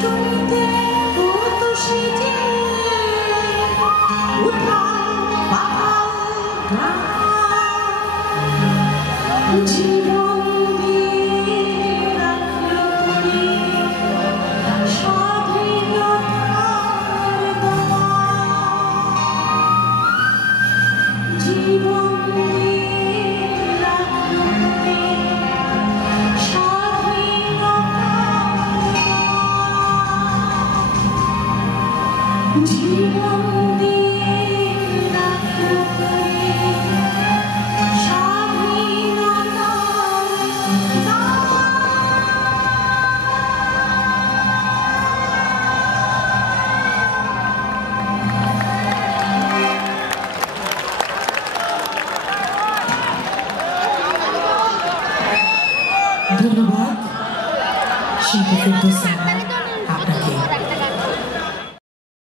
দুষ্টুমিতে কত সেজে উঠাও পাতাও গান জীবন দিয়ে রাখলো তুমি স্বাধীনতার গান জীবন দিয়ে রাখলো তুমি জীবন দিয়ে রাখলো তুমি স্বাধীনতার ধন্যবাদ শিল্পী ফেরদৌসী।